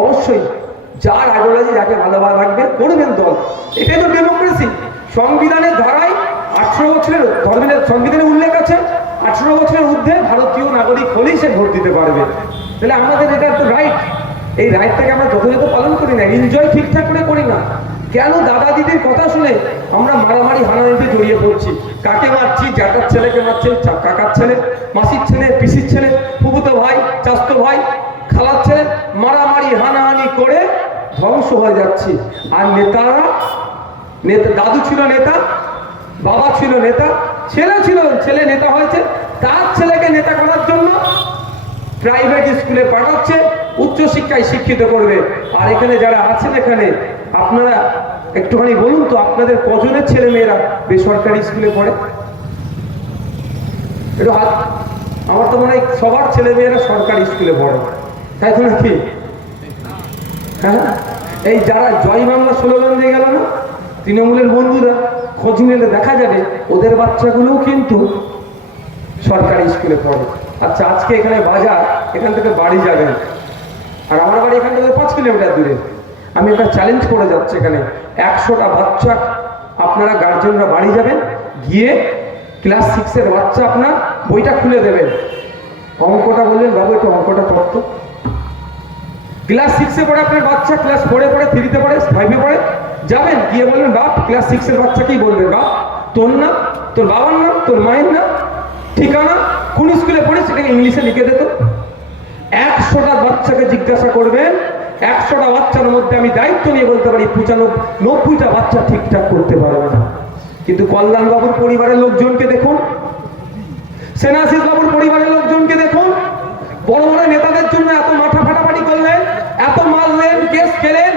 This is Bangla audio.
অবশ্যই যার আইডিওলজি যাকে ভালো লাগবে করবেন দল, এটাই তো ডেমোক্রেসি। সংবিধানের ধারায় 18 বছরের সংবিধানে উল্লেখ আছে 18 বছরের ঊর্ধ্বে ভারতীয় নাগরিক হলেই সে ভোট দিতে পারবে। তাহলে আমাদের এটা তো রাইট, এই রাইটটাকে আমরা যথাযথ পালন করি না, এনজয় ঠিকঠাক করে করি না। কেন দাদা দিদির কথা শুনে আমরা মারামারি হানাহানিতে জড়িয়ে পড়ছি? কাকে মারছি? জ্যাঠার ছেলেকে মারছে, কাকার ছেলে, মাসির ছেলে, পিসির ছেলে, ফুফুতো ভাই, চাচতো ভাই, খালার ছেলে, মারামারি হানাহানি করে ধ্বংস হয়ে যাচ্ছে। আর নেতারা, দাদু ছিল নেতা, বাবা ছিল নেতা, ছেলে নেতা হয়েছে, তার ছেলেকে নেতা করার জন্য প্রাইভেট স্কুলে পাঠাচ্ছে, উচ্চশিক্ষায় শিক্ষিত করবে। আর এখানে যারা আছেন, এখানে আপনারা একটুখানি বলুন তো, আপনাদের কজনের ছেলে মেয়েরা বেসরকারি স্কুলে পড়ে? একটু হাত। আমার তো মনে হয় সবার ছেলে মেয়েরা সরকারি স্কুলে পড়ে, তাই তো নাকি? হ্যাঁ, এই যারা জয় বাংলা স্লোগান দিয়ে গেল না, তৃণমূলের বন্ধুরা, খোঁজ নিলে দেখা যাবে ওদের বাচ্চাগুলোও কিন্তু সরকারি স্কুলে পড়ে। আচ্ছা, আজকে এখানে বাজার, এখান থেকে বাড়ি যাবেন, আর আমার বাড়ি এখান থেকে 5 কিলোমিটার দূরে। আমি একটা চ্যালেঞ্জ করে যাচ্ছি, এখানে 100টা বাচ্চা আপনারা গার্জেনরা বাড়ি যাবেন, গিয়ে ক্লাস 6-এর বাচ্চা আপনার বইটা খুলে দেবেন, অঙ্কটা বললেন বাবু একটু অঙ্কটা পড়তো। ক্লাস 6-এ পড়ে আপনার বাচ্চা, ক্লাস 4-এ পড়ে, 3-তে পড়ে, 5-এ পড়ে, যাবেন গিয়ে বলবেন বাপ, ক্লাস 6-এর বাচ্চাকেই বলবেন বাপ, তোর নাম, তোর বাবার নাম, তোর মায়ের নাম, ঠিকানা, কোন স্কুলে পড়ে সেটাকে ইংলিশে লিখে দিত। 100টা বাচ্চাকে জিজ্ঞাসা করবেন, 100টা বাচ্চার মধ্যে আমি দায়িত্ব নিয়ে বলতে পারি 95টা বাচ্চা ঠিকঠাক করতে পারবে না। কিন্তু কল্যাণ বাবুর পরিবারের লোকজনকে দেখুন, সেনাশিস বাবুর পরিবারের লোকজনকে দেখুন, বড় বড় নেতাদের জন্য এত মাথা ফাটাফাটি করলেন, এত মারলেন, কেস খেলেন,